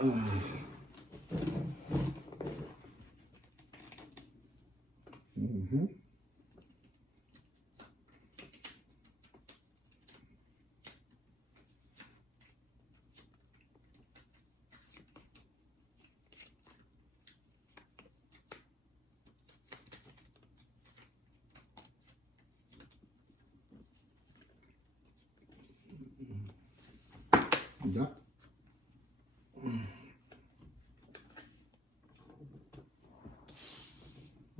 Mhm. Jack.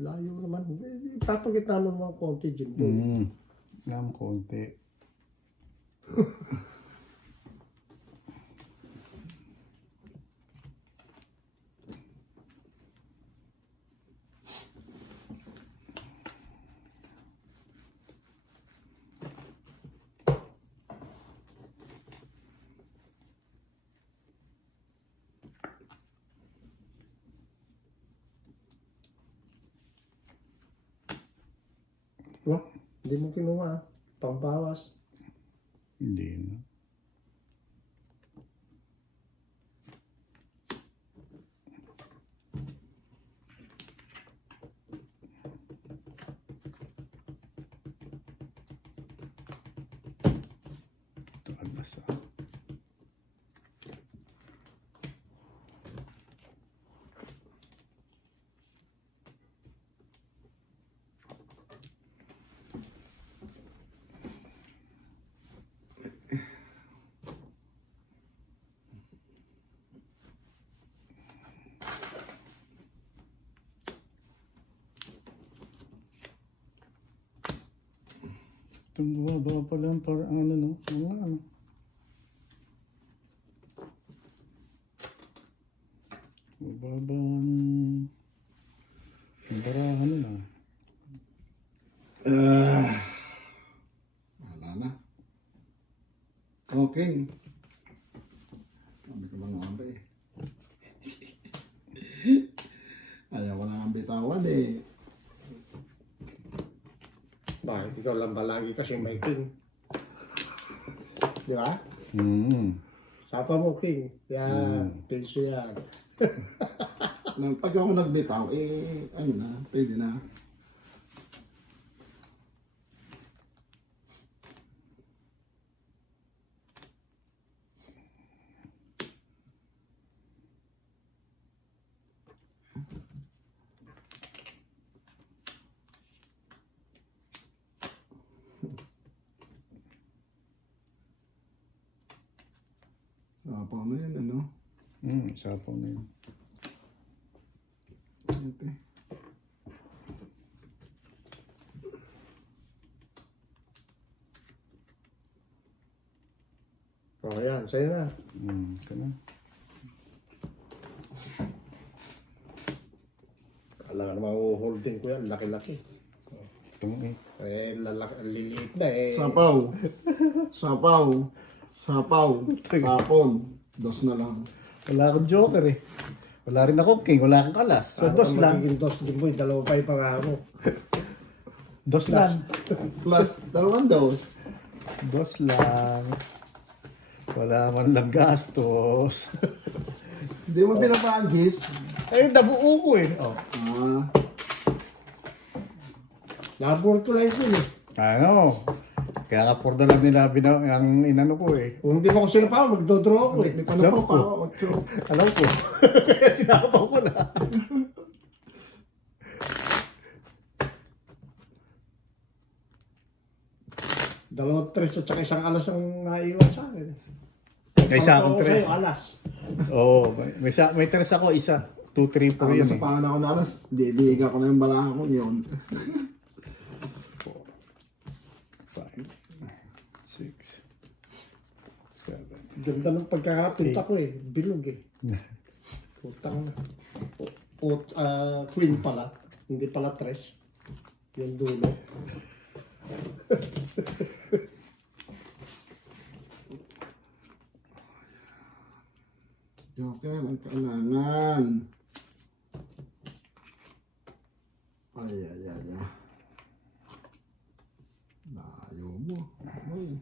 Layo naman. Ipapagit naman mga konti dyan po. Lang konti. No? Hindi mo kinuha. Pambawas. Hindi na. Ito albasa. Itong baba pa lang parang ano no? Mga ano. Baba ng barahan na. Wala na. Okay. Sabi ko lang ang eh. Ayaw ko lang ang bitawan eh. Bakit ikaw lang ba lagi kasi may king? Di ba? Sapa mo king. Yan. Peso yan. Pag ako nagbitaw, ano na, pwede na. Sapaw na yun, ano? Sapaw na yun. Ito eh. O yan. Sa'yo na. Ito na. Kala naman holding ko yan. Laki-laki. Ito eh. Liliit na eh. Sapaw. Sapaw. Sapaw. Tapon. Dos na lang. Wala akong joker eh. Wala rin ako king, wala akong alas. So, dos lang. Magiging dos din mo. Dalawa pa yung pangako. Dos lang. Plus, dalawang dos. Dos lang. Wala man lang gastos. Hindi mo pinapagis. Ay, nabuo ko eh. Oh. Nabor ko lang yun eh. Ano? Kaya nga por lang nila ang inano ko eh. Kung hindi mo ko sila pa, magdodraw ako eh. Ano Alam po ko. pa? Ocho. Alam ko. Kaya sinapaw ko na. Dalawang tres at saka isang alas ang naiwan sa akin. Isa akong Pangako tres. sa'yo, alas. Oo. May tres ako, isa. 2, 3, 4 Ako yan sa eh. pangan ako na alas, diliga ko na yung balahan ko yun. 5, 6, 7. Ganda ng pagkakapinta ko eh. Bilog eh. Putang. Queen pala. Hindi pala tres. Yung dulo. Joker, ang kailangan. Ay. Layo mo. Ay.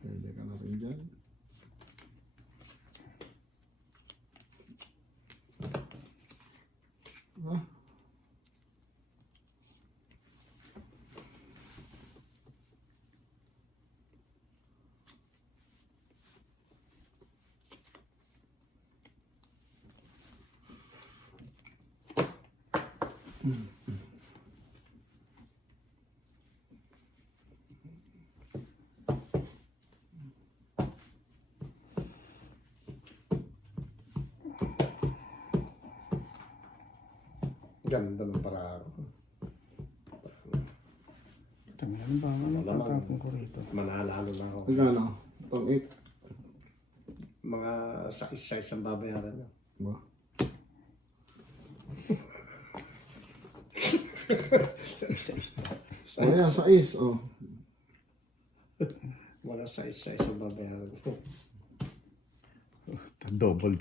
Pwede ka na rin dyan. Ganda ng paraan. Tangin ano ba? Ano tatapon ko rito? Mananalo na ako. Magkano? Pang 8. Mga size ang babayaran nyo. Ba? Isa-is pa. O yan, sa is. Oh. Wala size ang babayaran nyo. Double.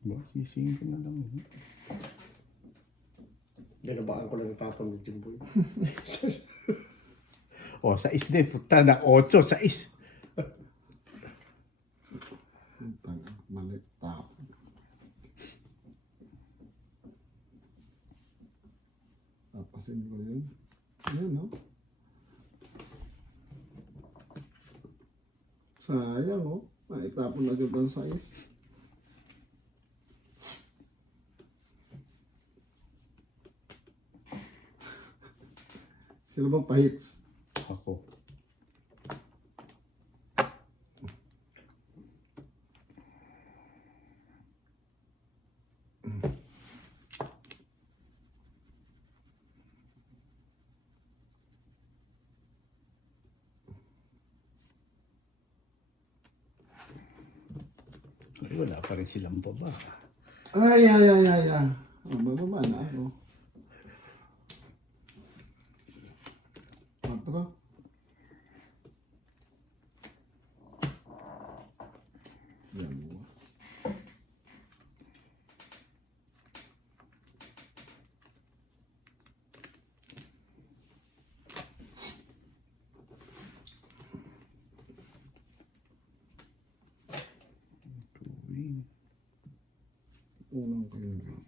Ba, sisingin ko na lang. Binabaan ko lang tapon ni Jimboy. O, sa is din. Puta na 8, sa is. Malik tao. Tapasin ko yun. Ayan, no? Sayang, oh. Naitapon agad ang size. Sino bang pahits? Ako. Ay, wala pa rin silang baba. Ay. Bababa na ako. 4. Yan mo. Tuwing. Unang kayo.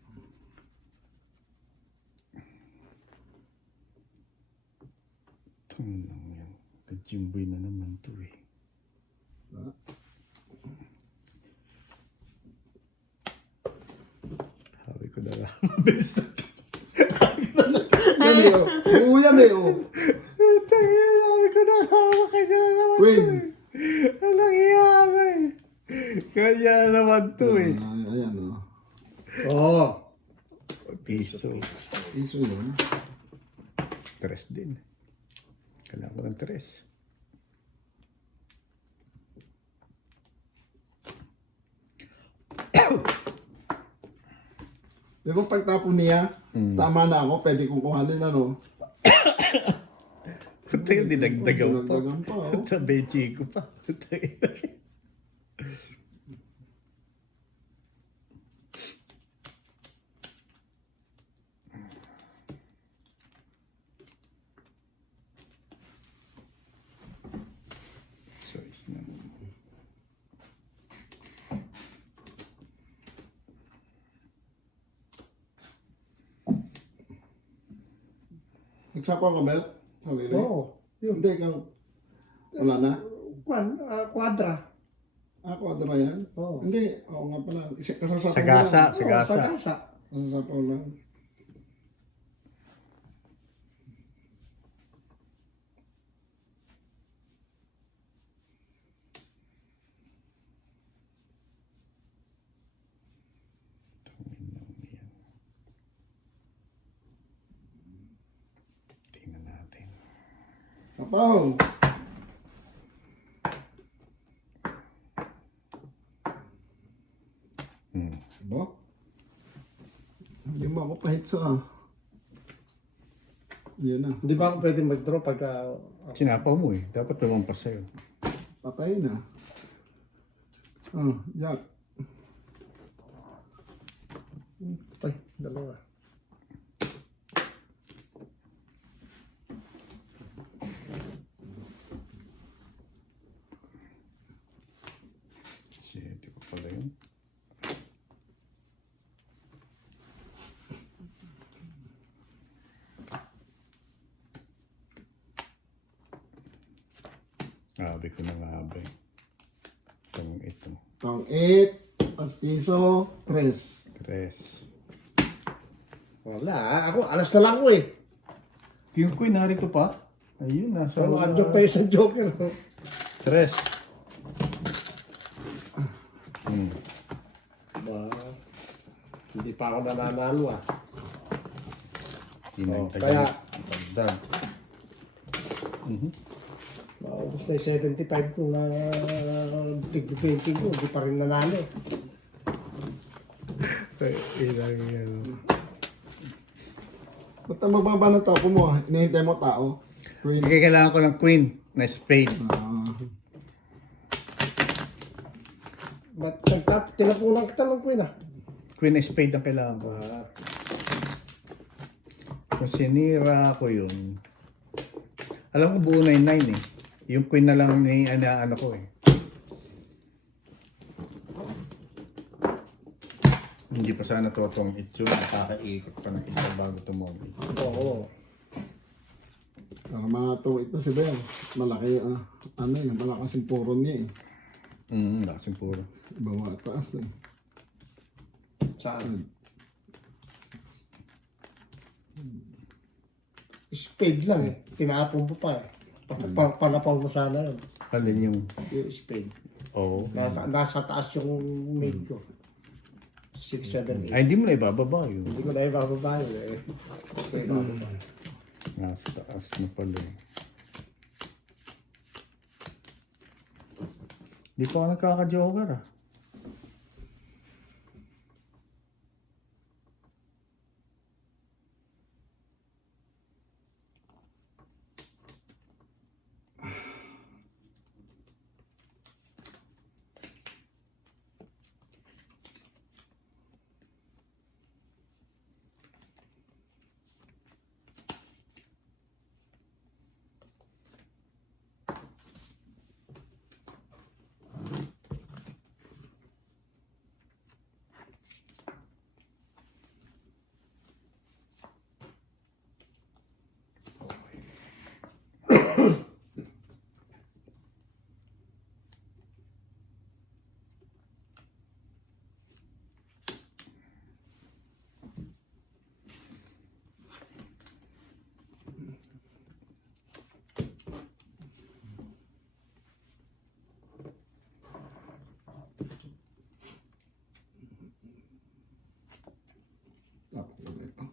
Tangin lang yan. Nag-jimboy na naman to eh. Ah. Sabi ko na lang. Mabilis na. Yan eh, oh. Oo, yan eh, oh. Tangin, sabi ko na hawak ka na naman Queen. to eh. Ang nangyayari? Kanya naman to eh. Ayan, oh. Oo. Piso. Iso yun. 3 din. Kailangan ko ng 3. Di ba pagtapon niya, tama na ako, pwede kong kuhanin ano. Puta yung dinagdagaw pa. Dinagdagan pa, oh. Puta, bechi ko pa. Choice na. Nagsapaw ka ba? Sarili? Oo. Hindi, ikaw. Wala na? Quadra. Kwadra yan? Oo. Hindi, oo nga pala. Kasasapaw Sagasa, lang. sagasa. Sagasa. Kasasapaw lang. Tingnan natin. Sapaw! Ba? Hindi mo ako pahit sa... Yan na. Hindi ba ako pwede mag-draw pagka... Sinapaw mo eh. Dapat lumampas sa'yo. Patay na. Oh, Jack. Ay, dalawa. Shit, di ko pala yun. Sabi ko na nga ba eh. Ito. Tong 8 at piso 3. Tres. Wala, ako, alas na lang ko eh. Yung queen narito pa. Ayun, nasa... So, andyo pa yung sa Joker. Tres. Ba, hindi pa ako nananalo ah. Tinagtag. Kaya, Dagdag. maubos na yung 75 ko na tig-painting ko, hindi pa rin nanalo. Ilang yan. Ba't ang mababa ng tapo mo? Hinihintay mo tao? Queen. Hindi kailangan ko ng queen na spade. Ba't tinapunan kita lang ko yun ah? Queen na spade ang kailangan ko. Kung sinira ko yun, alam ko buo na yung 9 eh. Yung queen na lang ni ano ko eh. Hindi pa sana totong itsura. Nakakaikot pa ng isa bago tumawag. Oo. Para matuwid na si Ben. Malaki ano yun, malakas yung puron niya eh. Laking puro. Bawa taas eh. Saan? Spade lang eh. Tinapon mo pa eh. Panapaw mo sana yun. Alin yung... Yung spade. Oo. Nasa taas yung mate ko. 6, 7, 8. Ay, hindi mo na ibababa yun. Hindi ko na ibababa yun eh. Okay, ibababa. Nasa taas na pala eh. Di pa ako nagkaka-joker ah. Tapo ito.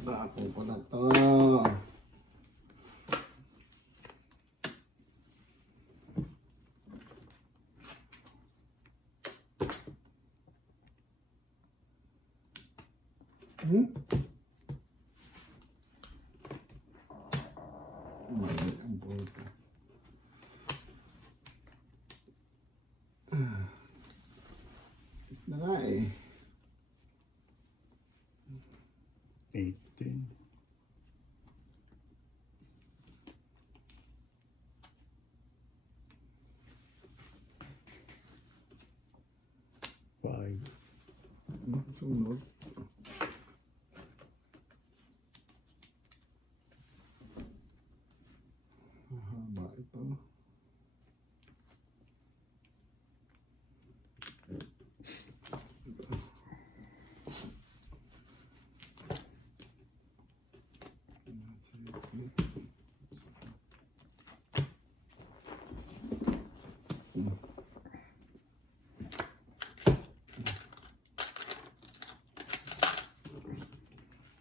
Tapo ko na to. Mali ang boto. Na nga eh. 18. Five. Sunod. Mahaba ito.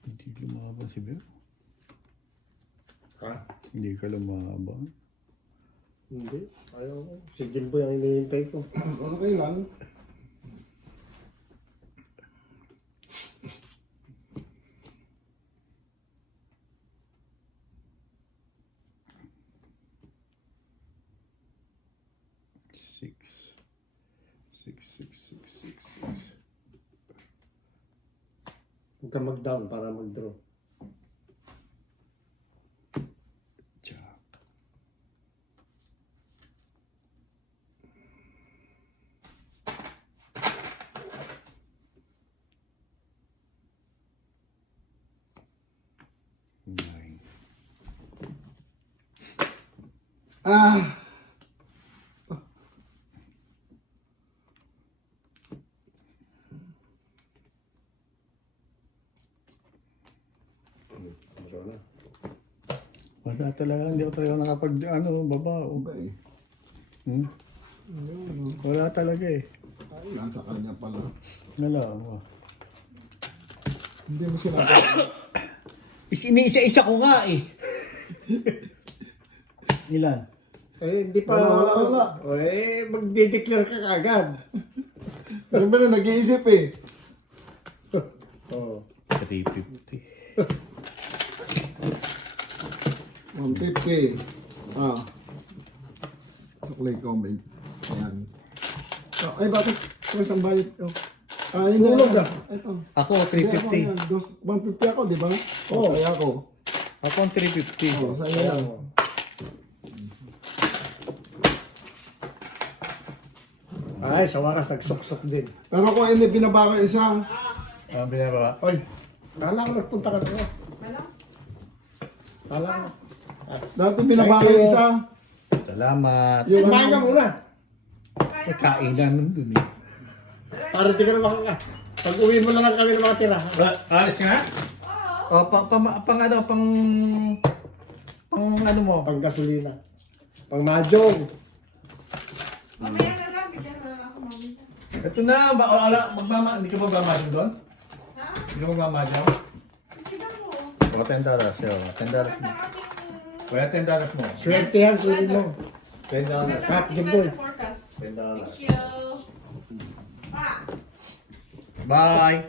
Hindi lumaban si Beo. Ha? Hindi ka lumaban. Hindi. Ayaw ko. Si Jimbo yung hinihintay ko. Okay lang. Six. Six. Huwag ka mag-down para mag-draw. Jack. Ah! Wala talaga, hindi ako talaga nakapag, baba. Iba eh. Hmm? Wala talaga eh. Ay, nasa kanya pala. Wala. Hindi mo sinabi. Iniisa-isa ko nga eh. Ilan? Eh, hindi pa. Wala. Eh, magde-declare ka kagad. Yung ba na nag-iisip eh. Oo. 350. 150. Ah. Click comment. Ayan. Oh, ay, bakit? Kung isang bayad. Oh. Ah, hindi. Tulog na. Ito. Ako, Hindi, 350. ako yan. 150 ako, di ba? Oo. Kaya ako. Ako ang 350. Oh, sa iyo yan. Ay, sa wakas, nagsuksok din. Pero kung hindi binaba ko isa, Ang binaba. Oy, kala ko nagpunta ka doon. Kala ko. dati binaba ko yung isa. Salamat. Yung Kumain ka muna. Eh, kainan nandun eh. Para di ka na makaka. Pag uwi mo na lang kami ng mga tira. Alis ka nga? O, pang ano mo? Pang gasolina. Pang mahjong. Mamaya na lang, bigyan mo na lang ako mamaya. Ito na, hindi ka ba mamadyo doon? Ha? Hindi ka mamadyo? Tignan mo. O, $10. Yo, $10 mo. Kaya $10 mo. Swertihan, sulit mo. $10. Kat, Jimboy. Forecast. $10. Thank you. Pa. Bye!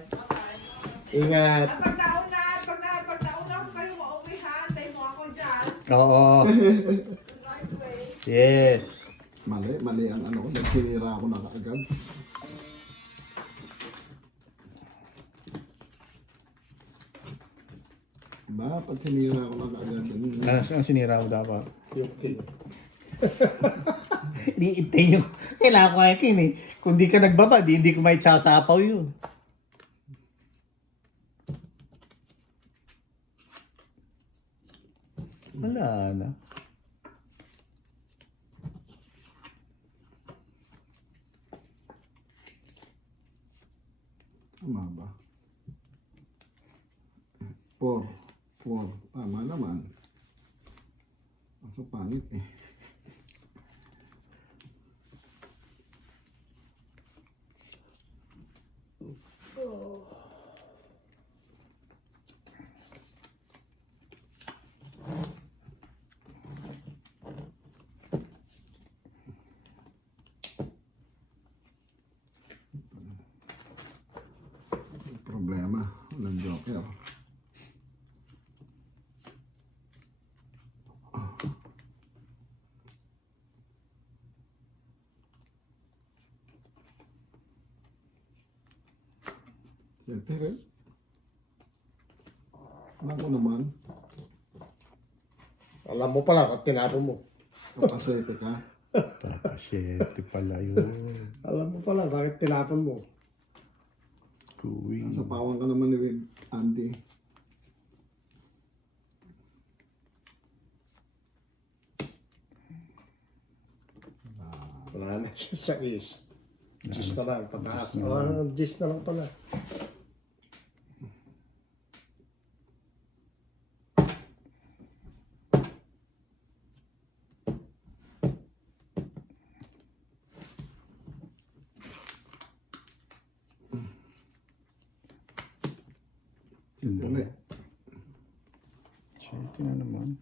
Ingat. Pag nauna ko kayo mauwi ha, antay mo ako dyan. Oo. Right away. Yes. Mali ang ano ko. Nagsinira ako na kaagad. Dapat sinira ko na kaagad. Ang sinira ko dapat. Yung king. Iniintay nyo. Kailangan ko kayo eh. Kung di ka nagbaba, hindi ko may sasapaw yun. Wala na. Tama ba? 4. Tama naman. Kaso pangit eh. Problema. Walang joker. Siyempre rin. Ako naman. Alam mo pala, at tinapon mo. Kapasete ka. Papasyete pala yun. Alam mo pala, bakit tinapon mo? Kuwing. Nasa pawang ka naman ni Andy. Wala na siya sa is. Gis na lang, pataas. Oh, gis na lang pala. Dali. Siyete na naman.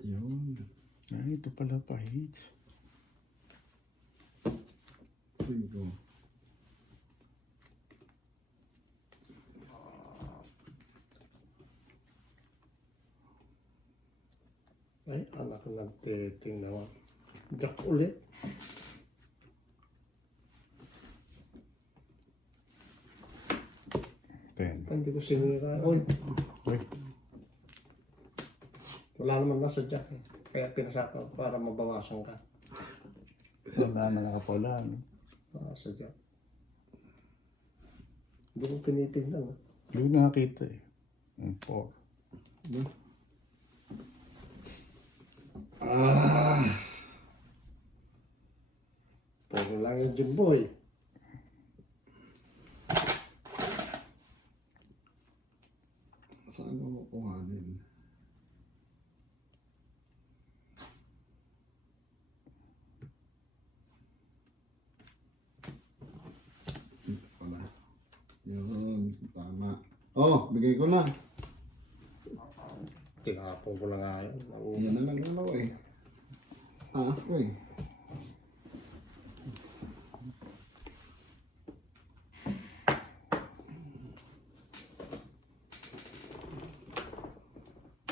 Yun. Ay, ito pala pa hits. Cinco. Ay, anak ng teting naman. Jack ulit. Hindi ko sinira. Uy, Uy, wala naman nasa jack eh. Kaya pinasaka para mabawasan ka. wala na nakapula. No? Wala sa jack. Hindi ko tinitingnan. Hindi ko nakakita eh. Ang 4. Puro lang yung Jumboy. Saan mo kuhanin? Wala. Yun, tama. Oh, bigay ko na. Tinapon ko na nga yan. Yan na lang ako eh. Taas ko eh.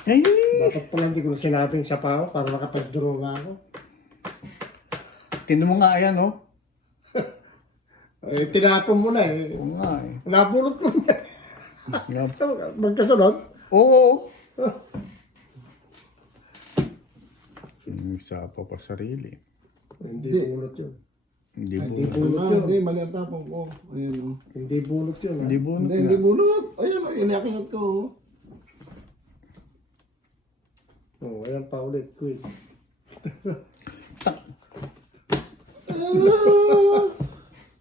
Ay! Dapat pala hindi ko na sinabing sa pao para makapag-draw nga ako. Tinan mo nga yan, no? Eh, tinapon mo na eh. Oo nga eh. Napulot ko na. Nga- Magkasunod. Oo! Isa pa sarili. Hindi Hindi. bulot yun. Hindi Hindi bunot. bulot Wala, yun. hindi, mali ang tapong ko. Ayan o. Hindi bulot yun. Hindi bunot Hindi, nga. hindi bunot. Ayan o, inakasat ko. Oh, ayan pa ulit. Quick.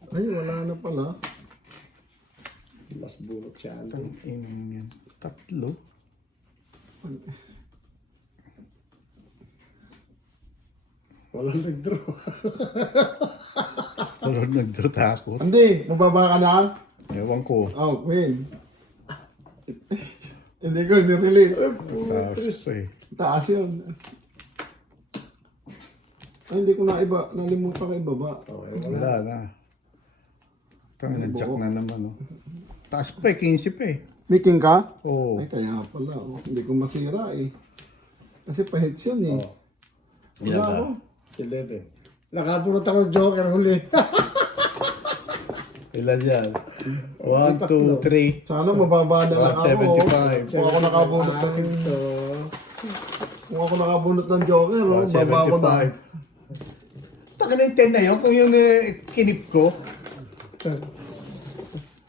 Ay, wala na pala. Mas bulot siya. Andy. Yan. 3. Walang nag-draw. Wala nagtatakot. Hindi, mababa ka na. Ewan ko. Oh, Queen. Hindi ko nirelease. Taas pa eh. Taas yun. Ay, hindi ko na iba. Nalimutan ko ibaba. Okay, Wala na. Jack na naman, no? Taas pa eh, 15 pa eh. May king ka? Oo. Ay, kaya pala. Oh. Hindi ko masira eh. Kasi pa-hits yun eh. Oh, Wala ako. 11. Nakabulot ako ng Joker huli. Ilan yan? 1, 2, 3. Sana mababa na lang ako. 175. Kung ako nakabunot ng... Ito. Kung ako nakabunot ng Joker, oh, baba ko na. 175. Taka na yung 10 na yun. Kung yung kinip ko.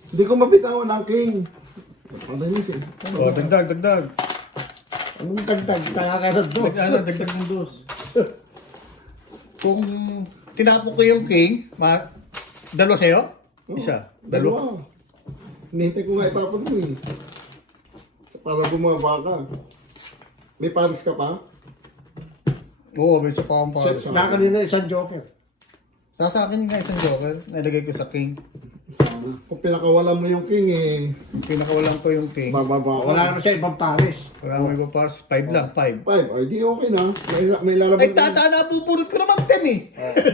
Hindi ko mapitawan ang king. Padalis eh. Oh, dagdag. Anong dagdag? Nakakaroon doon. Dagdag ng dos. Kung tinapok ko yung king, dalawa sa'yo? Isa. Dalawa. Hinihintay ko nga itapon mo eh. Para bumaba ka. May paris ka pa? Oo, may isa pa akong para sa Wala kanina isang Joker. Sa akin nga isang joker, nalagay ko sa king. Sana. Kung pinakawalan mo yung king eh, Pinakawalan ko yung king. bababa ka. Wala naman siya ibang pares. Wala mo iba para 5 lang, 5. 5. Ay, di okay na. May lalabas. Ay, nabubunot ko naman 10 eh.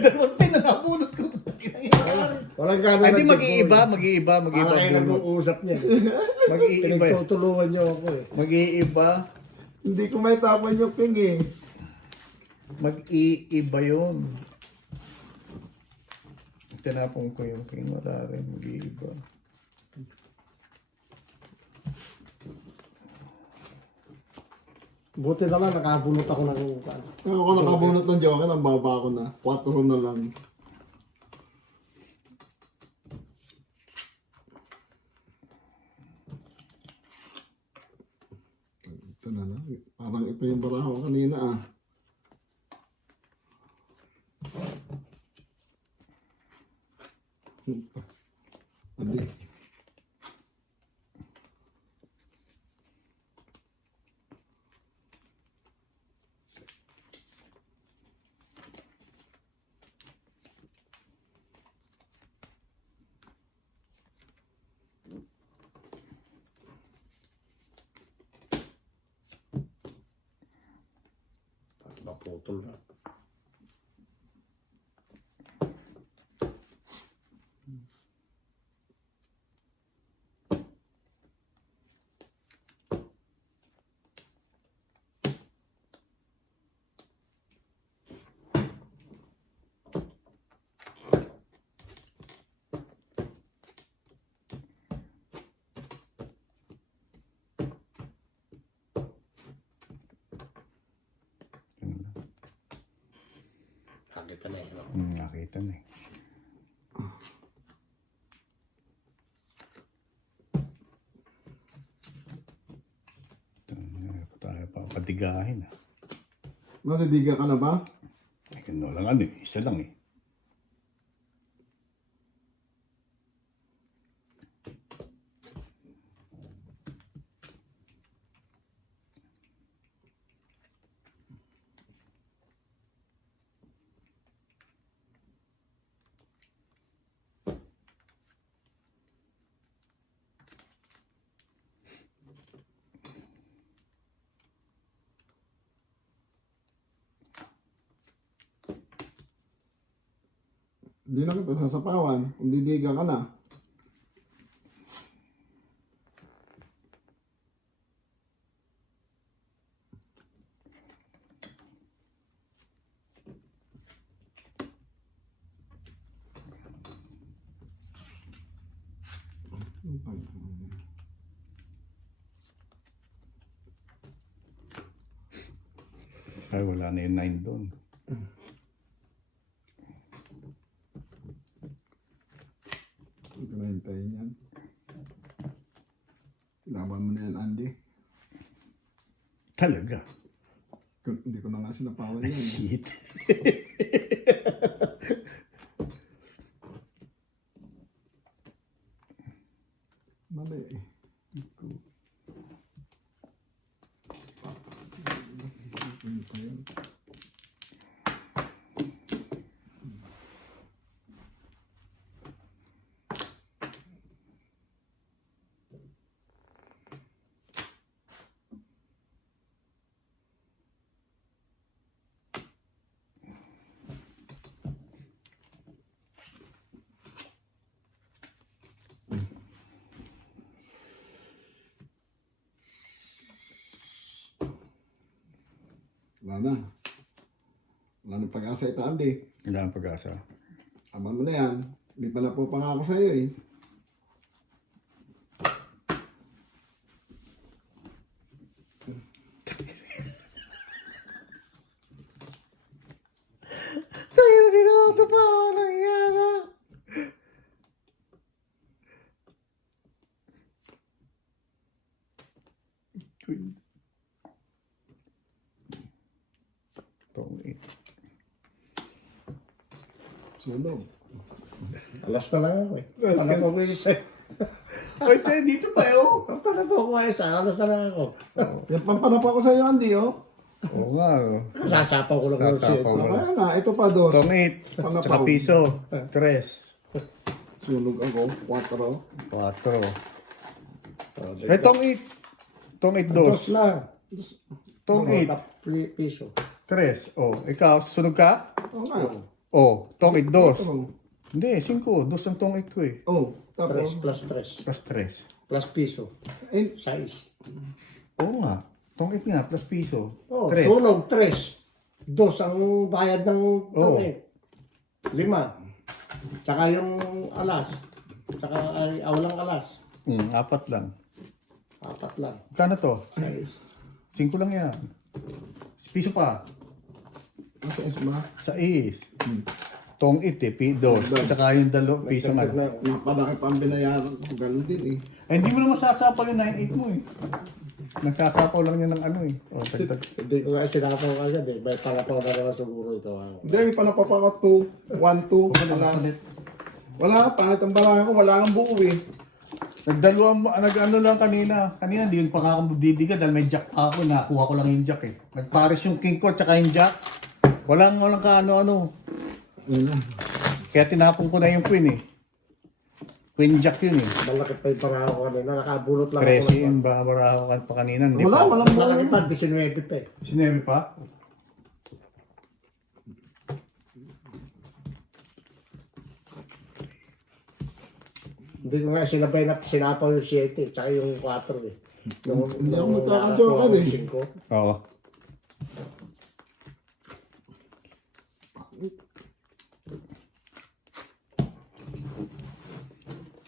Dalawang 10 na nabunot ko. Walang gano'n. Ay, di mag-iiba. Para kayo bunot. nag-uusap niya. Mag-iiba. Pinagtutulungan niyo ako eh. Mag-iiba. Hindi ko may tapon yung king eh. Mag-iiba yun. Tinapong ko yung king, wala rin. Mag-iiba. Buti na lang nakabulot ako ng Kung ako nakabunot ng Joker, ang baba ko na. 4 na lang. Ito na lang. Parang ito yung baraha ko kanina ah. Hindi. naputol na. nakita na eh. No? Nakita na eh. Ito tayo papatigahin. Natidiga ka na ba? Ay, gano'n lang ano eh. Isa lang eh. Hindi na kita sasapawan. Kung didiga ka na. Ay, wala na yung 9 doon. Hindi ko na hintayin yan. Laban mo na yan, Andy. Talaga. Hindi ko na nga sinapawan yan. eh. Shit. Mali eh. Wala na. Wala na pag-asa ito, Andy. Wala ang pag-asa. Ama mo na yan. Hindi pa na po pangako sa'yo eh. Tayo na ginagawa pa. Walang yana. Tong Sunog. Alas na lang ako eh. Paano po ko isa? Ay, tayo dito tayo. Paano po ko isa? Alas na lang ako. Yan pampanapa ko sa'yo, Andy, oh. Oo nga. Oh. Sasapaw ko lang yung Sasapaw. shit. Kaya nga, ito pa dos. Tong 8. Panapaw. Tsaka piso. 3. Sunog ako, 4. 4. Ay, tong 8. Tong 8 dos. Dos lang. Tong 8. Piso. 3. Oh, ikaw, sunog ka? Oo nga. Oh, tong 8 dos. Ito. Hindi, 5. Dos ang tong 8 ko eh. Oh, tapos. 3 plus 3. Plus 3. Plus piso. Eh, 6. Oo nga. Tong 8 nga, plus piso. Oh, 3. sunog 3. Dos ang bayad ng Oo. 5. Tsaka yung alas. Tsaka ay walang alas. 4 lang. 4 lang. Kano to? 6. 5 lang yan. Piso pa. nasa isma. 6. Tong 8 eh, dos. Tsaka yung piso nga. Napadaki pa ang binayaran ko. Ganun din eh. Eh, hindi mo naman sasapaw yung 9.8 mo eh. Nagsasapaw lang yun ng ano eh. O, tagtag. Hindi ko nga sinapaw agad eh. May palapaw na naman siguro ito. Hindi, may panapapa ka 2, 1, 2. Wala ka pa. Itong barang ko, wala kang buo eh. Nag-ano lang kanina. Kanina, hindi pa nga ako magdidiga dahil may jack pa ako. Nakuha ko lang yung jack eh. Nagpares yung king ko tsaka yung jack. Walang ka ano-ano. Kaya tinapon ko na yung queen eh. Queen jack yun eh. Malaki pa yung paraho ko kanina. Nakabulot lang Crazy ako. yung babaraho ka pa kanina. Hindi Wala, pa. walang buo. Malaki pa, 19 pa eh. Sinabi pa? Hindi ko nga sinabay na sinapaw yung 7 eh. Tsaka yung 4 eh. Hindi ako magkakajoke eh. 5. Oo.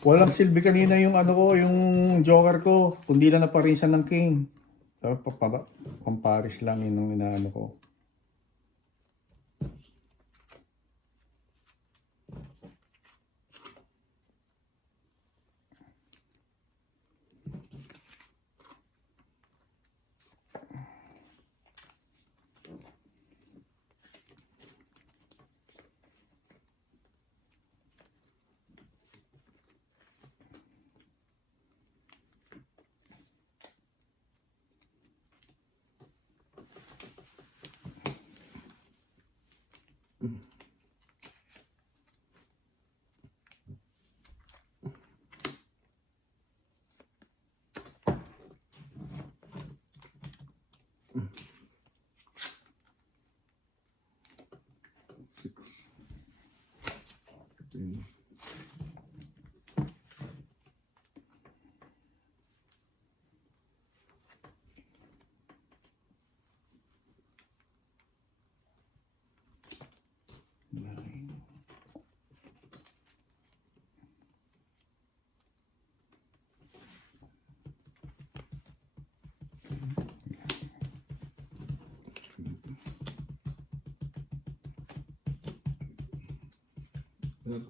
Walang silbi kanina yung ano ko, yung joker ko. Kundi lang naparisan ng king. Sabi pamparis lang yun ang inaano ko. Yan.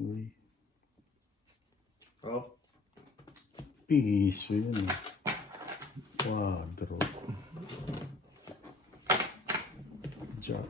Uy. Oh. Piso yun eh. Quadro. Jack.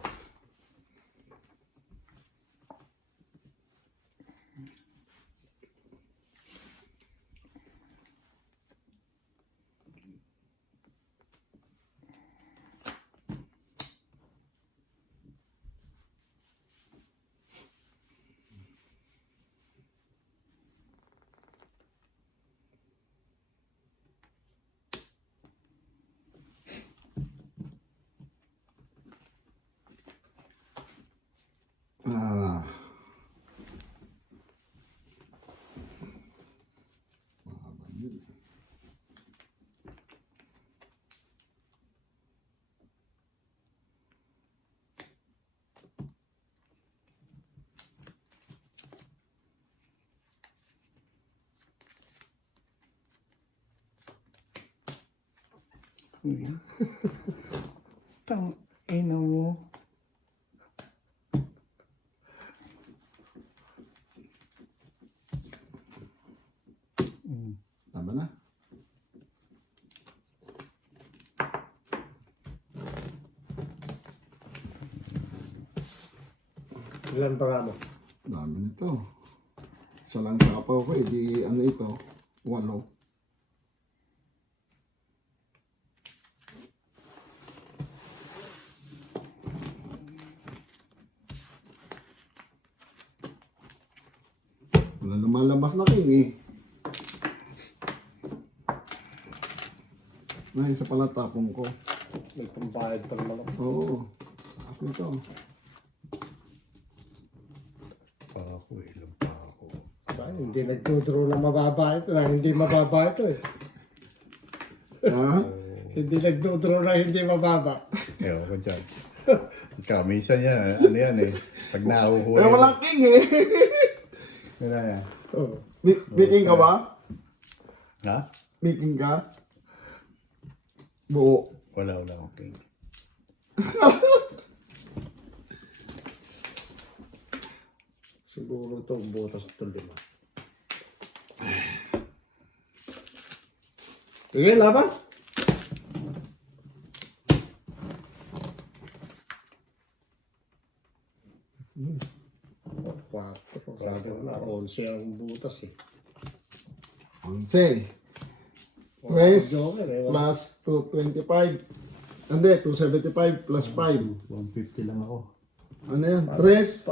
Ah. Uy. Tang ina mo. Tama na. Ilan ba nga mo? Dami nito. Isa lang sapaw ko, di ano ito, 8. Wala lumalabas na king eh. Ay, isa pala tapong ko. May pambayad pa naman ako. Oo. Taas nito. Ako, ilang pa ako. Ay, hindi nagtudraw na mababa ito. Hindi mababa ito eh. Ha? Hindi nagtudraw na hindi mababa. Ewan ko dyan. Ikaw, minsan yan, ano yan eh. Pag nahuhuli. Eh, walang king eh. Wala yan. Oh. Meeting ka ba? Ha? Meeting ka? Buo. Wala akong king. Siguro ito, butas ito 5. Sige, laban. Oh, 4. Sabi ko na, 11 ang butas eh. 11. Oh, Yes. Joker eh. Plus 225. Hindi, 275 plus 5. 150 lang ako. Ano yan? 3.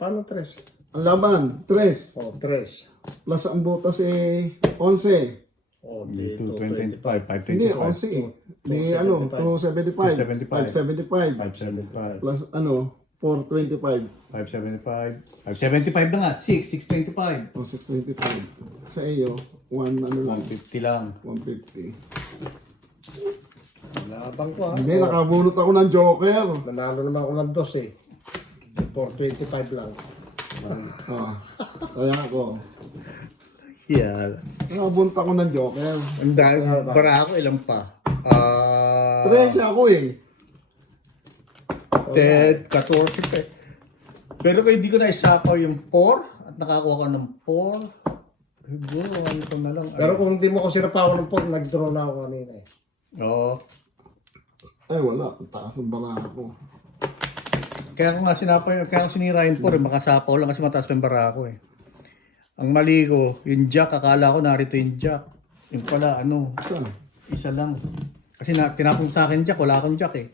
Paano 3? Ang laban, 3. Oh, 3. Plus ang butas eh, 11. Oh, Hindi, di 225, 525. Hindi, 11 eh. Di ano, 275. 275. 575. 575. Plus ano, 425. 575. 575 na nga. 625. O 625. Sa iyo, 1 ano lang, 150 lang. 150. Labang ko ha. Hindi, nakabunot ako ng joker. Nanalo naman ako ng 2 eh. 425 lang. Kaya ako. Yeah. Nakabunot ako ng joker. Ang dahil, bara ako ilang pa? 13 ako eh. 10, 14 pa eh. Pero kung hindi ko na isapaw yung 4 at nakakuha ka ng 4, siguro ano ko na lang. Pero kung hindi mo ko sinapawan ng 4, nag-draw na ako kanina eh. Oo. Ay wala, ang taas ng bara ko. Kaya ko nga kaya ko sinira yung 4, makasapaw lang kasi mataas pa yung bara ko eh. Ang mali ko, yung jack, akala ko narito yung jack. Yung pala, Saan? isa lang. Kasi tinapon sa akin jack, wala akong jack eh.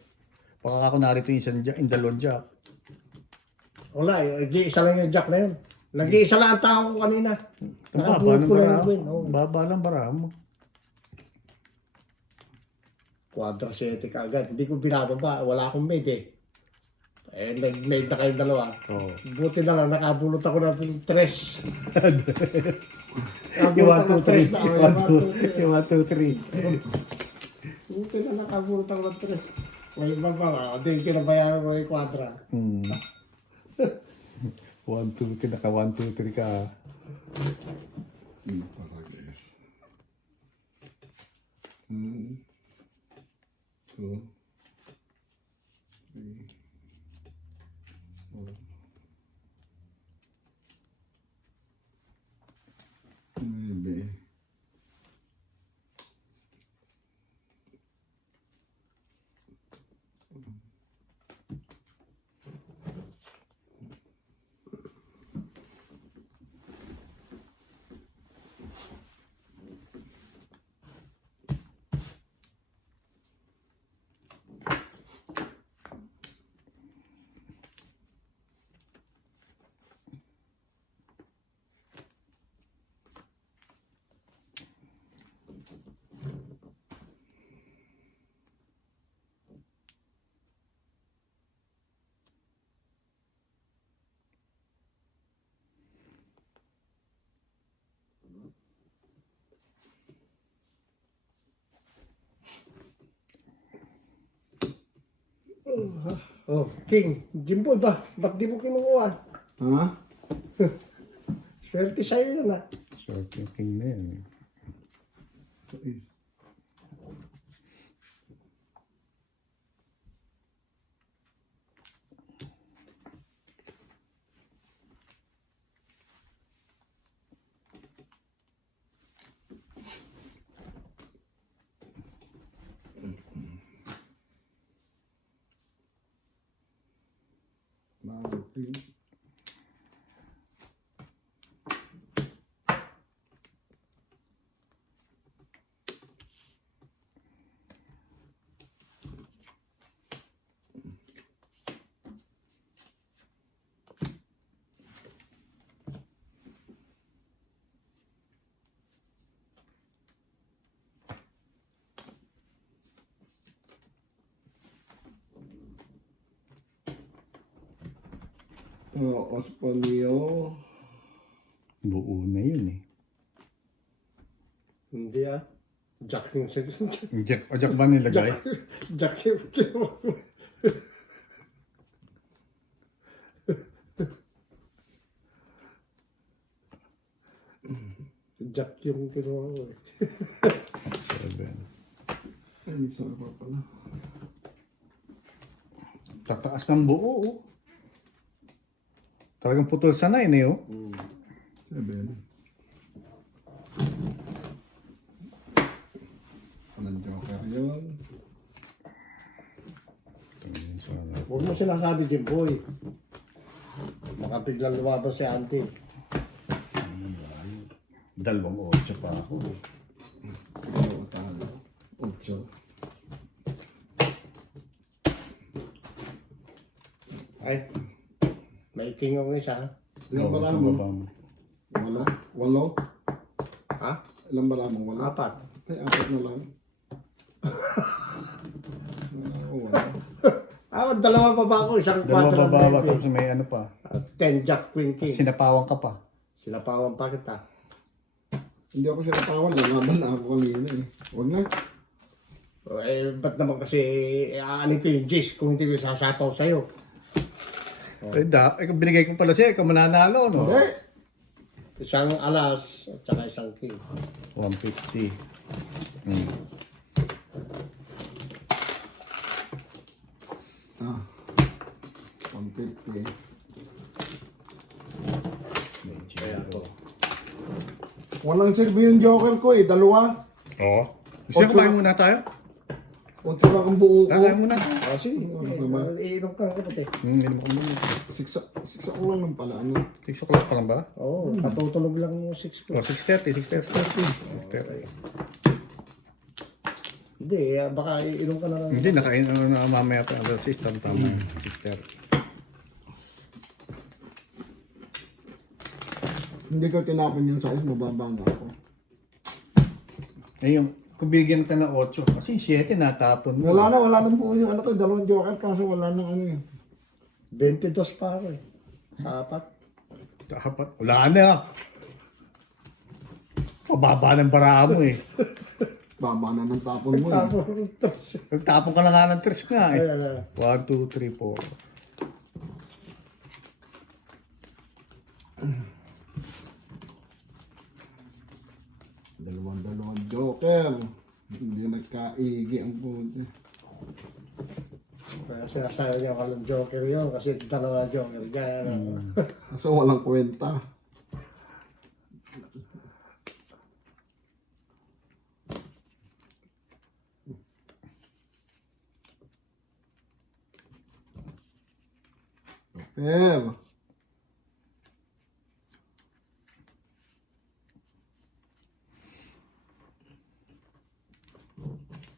Baka ako narito yung isang jack, yung dalawang jack. Wala, nag-iisa lang yung jack na yun. Nag-iisa lang ang tao ko kanina. Ang baba Nakabulot ng ko lang bara. yung win. Oh. Baba lang bara mo. Quadra 7 kaagad. Hindi ko binababa. Wala akong made eh. Eh, nag-made na kayong dalawa. Oo. Buti na lang, nakabulot ako ng 3. Yung Nakabulot ako 1, ng 3 na. 2, 3. Yung 1, 2, 3. Buti na nakabulot ako ng 3. Wala ba ba? Hindi pinabayaan mo yung quadra. 1, 2, 3. Naka 1, 2, 3 ka. Para guys. 1, 2, 3. 9. Oh, King, Jimbo ba? Ba't di mo kinukuha? Ha? Swerte sa'yo yun ah. Short yung king na yan. 6. Mountain. Ospanio. Buo na yun eh. Hindi ah. Jack yung second. Yung jack, o jack ba nilagay? Jack yung Jack yung kinuha ko eh. 7. Ay, may isa pa pala. Tataas ng buo oh. Talagang putol sa 9 eh oh. 7. Walang joker yun. Tingin sana. Huwag mo sinasabi, Jimboy. Baka biglang lumabas si Auntie. Dalawang 8 pa ako. Oo, talo. 8. Ay, may king ako isa ha? Ilang Oo, bala sa mo? baba mo. Wala? 8? Ha? Ilang bala mo? Wala? 4. Ay, 4 na lang. Wala. Dalawa pa ba ako? Isang Dalawa quadra babawa na tapos may ano pa. At 10 Jack Queen King. Sinapawan ka pa. Sinapawan pa kita. Hindi ako siya natawan. Lalaban na ako kanina eh. Huwag na. Eh, ba't naman kasi aanin ko yung Gis kung hindi ko sasapaw sa'yo? Binigay ko pala siya, ikaw mananalo no? Hindi. Isang alas at saka isang king. 150. Ah. 150. Kaya ako. Walang silbi yung joker ko eh. Dalawa. Oo. Sino kain muna tayo? 8 lang ang buo ko. Kakain muna tayo. Kasi, iinom ka kapatid. Hindi mo kami. Siksa ko lang ng pala, ano. 6 o'clock pa lang ba? Oo, katutulog lang yung 6 ko. O, 6:30. Hindi, baka iinom ka na lang. Hindi, nakain na mamaya pa. Ang system tama. 6:30. Hindi ko tinapon yung sauce, mababa na ako. Eh, kung bigyan kita ng 8, kasi 7 natapon mo. Wala na po yung ano ko, 2 joker, kaso wala nang ano eh. 22 pa ako eh. Sa 4. Dapat, wala na. Pababa ng bara mo eh. Baba na ng tapon mo eh. Nagtapon ka na nga ng 3 nga eh. Ayan. 1, 2, 3, 4. Dalawang joker. Hindi nagkaigi ang puto. Kaya sinasabi niya ako ng joker yun kasi dalawa joker dyan. Kaso walang kwenta. Joker.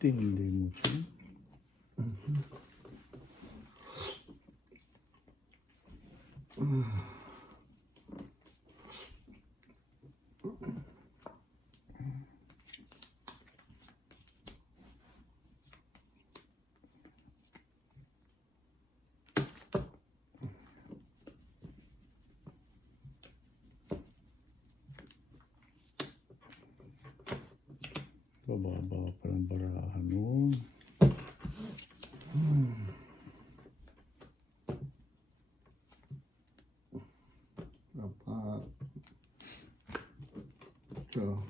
Tindi mo siya. Bababa pa ng barahan mo. Dapat. So.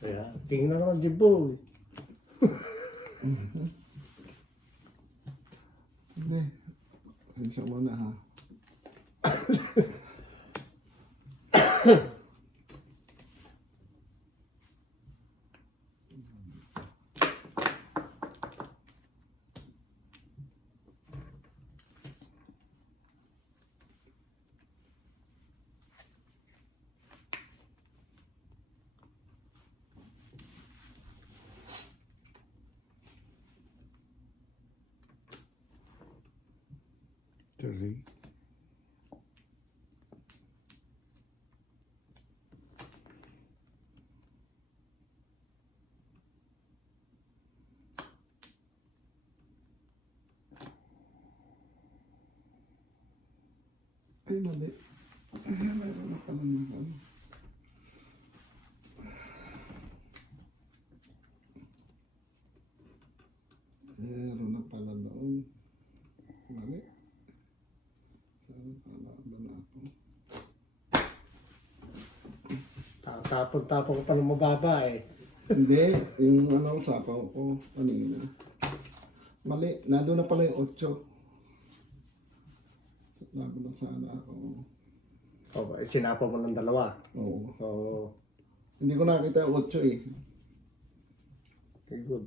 Kaya, tingnan naman di po. Hindi. Isa mo na ha. Three. Ay, mali. Ay, meron na pala ng ano. Meron na pala doon. Mali. Saan pala ba na ako? Tatapon-tapon ko pa ng mababa eh. Hindi, yung ano, sapaw ko kanina. Mali, nandun na pala yung 8. Laban na sana ako. Oh, sinapa mo ng dalawa. Oo. Oo. Hindi ko nakita yung 8 eh. Okay, good.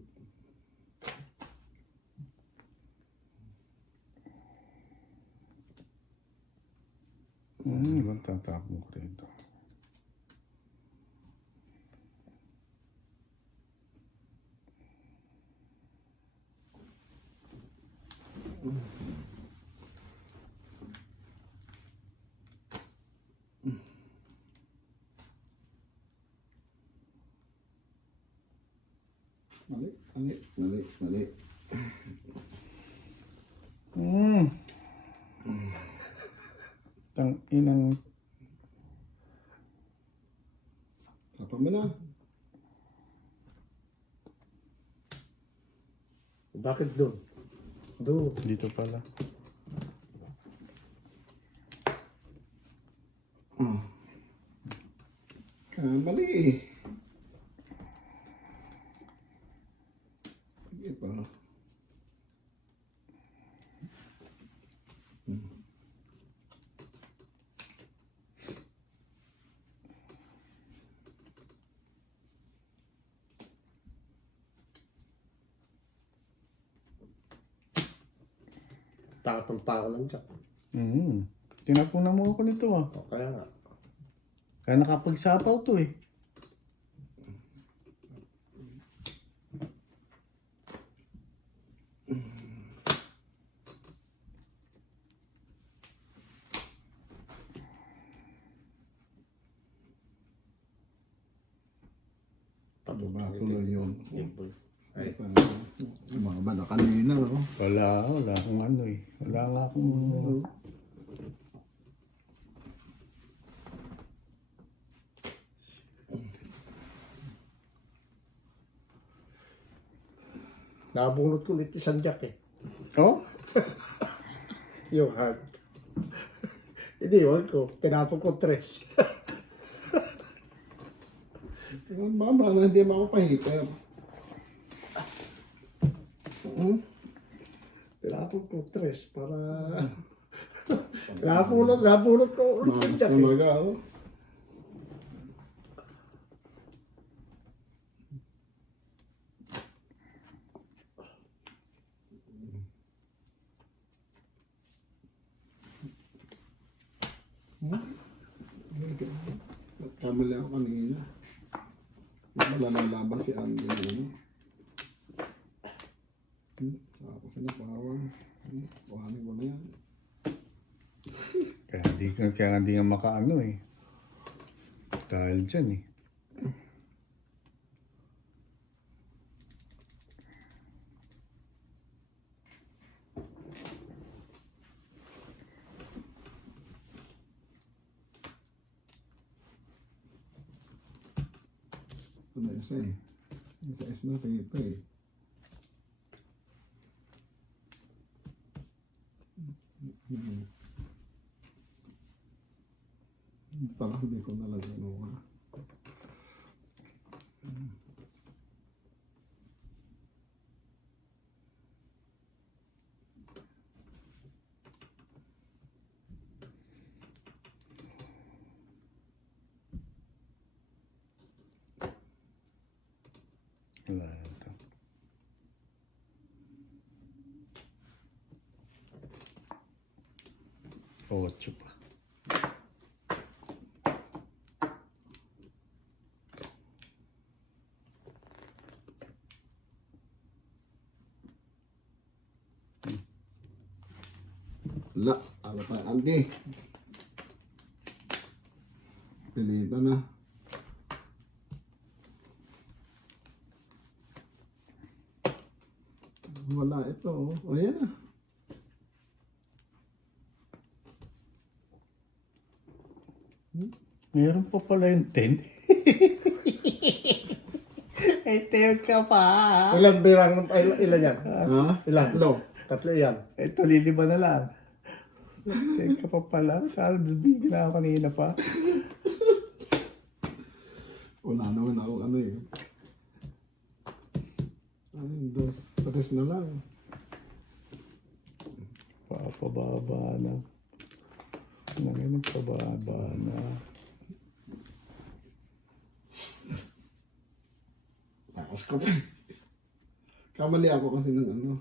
Ibang tatapon ko rito. Mali, mali, mali, mali. Tang inang Sapa mo na. Bakit doon? Doon. dito pala. Kamali eh. Ito. Tapon pa ako ng jack. Tinapunan mo ako nito ah. O, kaya nga. Kaya nakapagsapaw to eh. Diba tuloy yun. Ay, Mga na kanina, no? Wala akong ano eh. Wala nga akong... nabunot ko ulit isang jack eh. Oh? Yung hard. Iniwan ko. Tinapon ko 3. Baba na hindi mo ako pahiper. Tinapon ko 3 para... nabunot ko ulit yung Malas jack ko eh. naga, oh. Kamali ako kanina. Wala nalaban si Andy. Ako sa napawan. Kuhanin ko na yan. Kaya hindi nga makaano eh. Dahil dyan eh. Ito na isa eh. Isa natin ito eh. Pala hindi ko nalagyan mo. Wala na ito. Ocho pa. Wala. Ano tayo, Andy? Pilita na. Wala ito. O yan na. Meron pa pala yung 10. Ay, tayo ka pa. Ilan birang, ilan yan? Ha? Ilan? Hello. 3 yan. Ito, lilima na lang. Tayo ka pa pala. Saan bigyan na ako kanina pa. Wala naman ako ano eh. Ay, 2, 3 na lang. Papababa na. Ngayon nagpababa na. Tapos ka pa. Kamali ako kasi ng ano.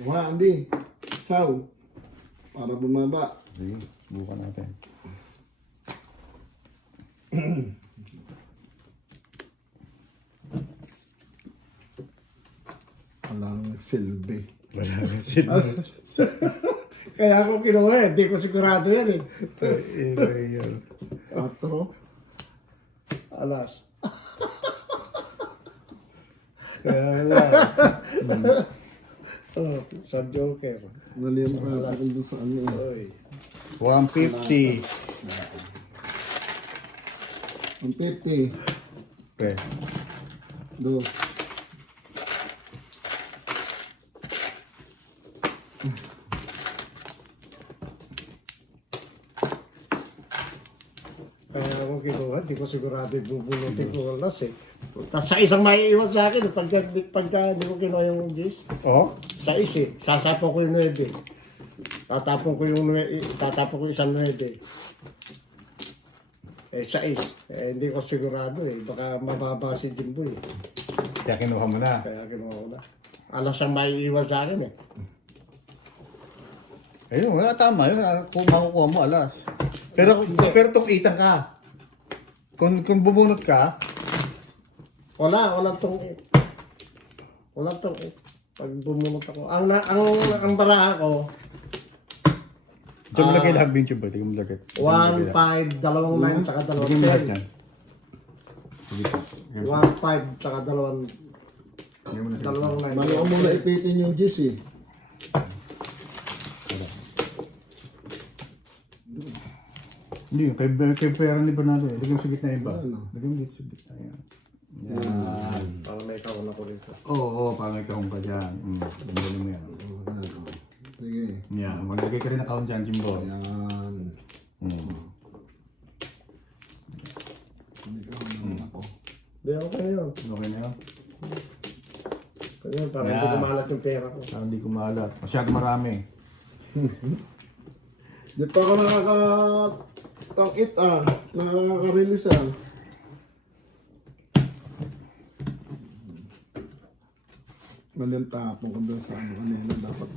Wala, Andy. Ciao. Para bumaba. Sige, subukan natin. Walang silbi. Wala na sila. Kaya ako kinuha eh. Hindi ko sigurado yan eh. Patro. Alas. Kaya wala. Oh, sa Joker. Naliyan ka ako doon sa ano. Oy. 150. 150. Okay. Do. Kaya ako kinuha. Hindi ko sigurado yung bubunutin ko alas eh. Tapos sa isang maiiwan sa akin. Pagka hindi ko kinuha yung G's. Oh? Sa isi, sasapo ko yung 9. Tatapon ko yung isang 9. Eh, sa is, hindi ko sigurado eh. Baka mababa si Jimbo eh. Kaya kinuha mo na. Kaya kinuha ko na. Alas ang maiiwan sa akin eh. Ayun, wala tama. Yun, kung makukuha mo, alas. Pero itong itang ka. Kung bumunot ka, Walang tong pag bumunot ako. Ang baraha ko, diyan mo lagay lahat yung ba? Tingnan mo lagay. 1, 5, 2, 9, tsaka 2, Tingnan mo lahat 10. yan. Sige po. 1, 5, tsaka 2, 9. Bago ko muna ipitin yung G's eh. Hindi, kay pera ni Bernardo. Lagyan mo sa gitna yung ba? Ano? Lagyan mo dito sa gitna yan. Yan. Para may kawan ako rito. Oo, parang may kahong ka dyan. Lagyan mo yan. Sige. Yan, maglagay ka rin ng kahong dyan, Jimbo. Yan. Mm. Hindi ko naman ako. Hindi, okay na yun. Okay na yan. Okay na yun, para hindi Yeah. kumalat yung pera ko. Parang hindi ko maalat. Masyado marami. Di pa ako nakaka-tangit nakaka-release Maliang tapong ko doon sa ano kanina dapat.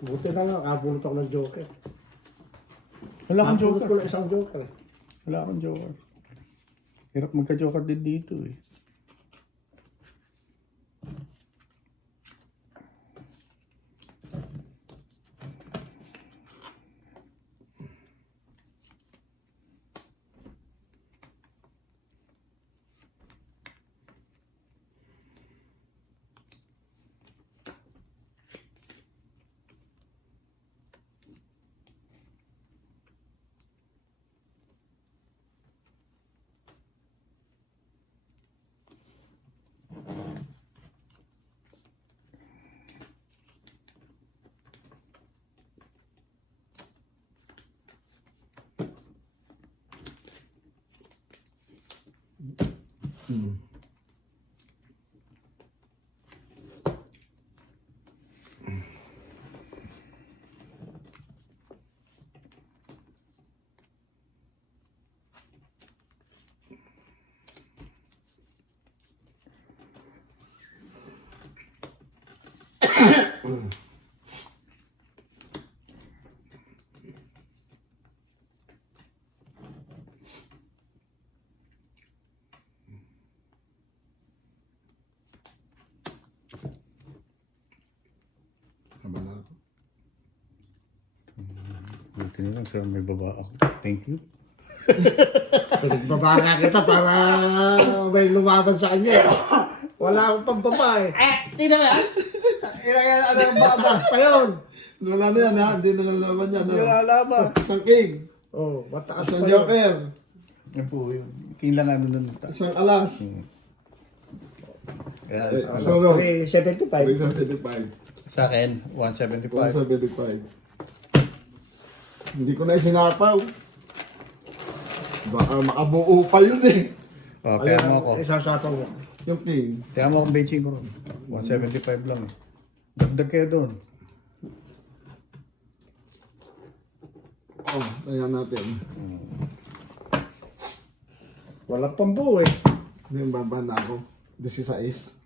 Buti na nga, kabulot ako ng Joker. Wala akong Kabulot joker. ko lang isang Joker. Wala akong joker. Hirap magka-joker din dito eh. Kabala ako. Buti na lang kaya may baba ako. Thank you. Pinagbaba nga kita para may lumaban sa kanya. Wala akong pambaba eh. Tingnan mo yan. Ano yung babas pa yun? Wala na yan ha, hindi na lalaban yan. Hindi lalaban. Isang king, Oh, mataas isang pa yun. joker, Yan po yun. Kailangan ano nun. isang alas. Yan. So, 375. 375. Sa akin, 175. 175. Hindi ko na isinapaw. Baka makabuo pa yun eh. O, kaya mo ako. Isasapaw mo. Yung king. Kaya mo akong benching ko ron. 175 lang eh. Dagdag kayo doon. Oh, ayan natin. Walang pambuo eh. Ngayon baba na ako. 16.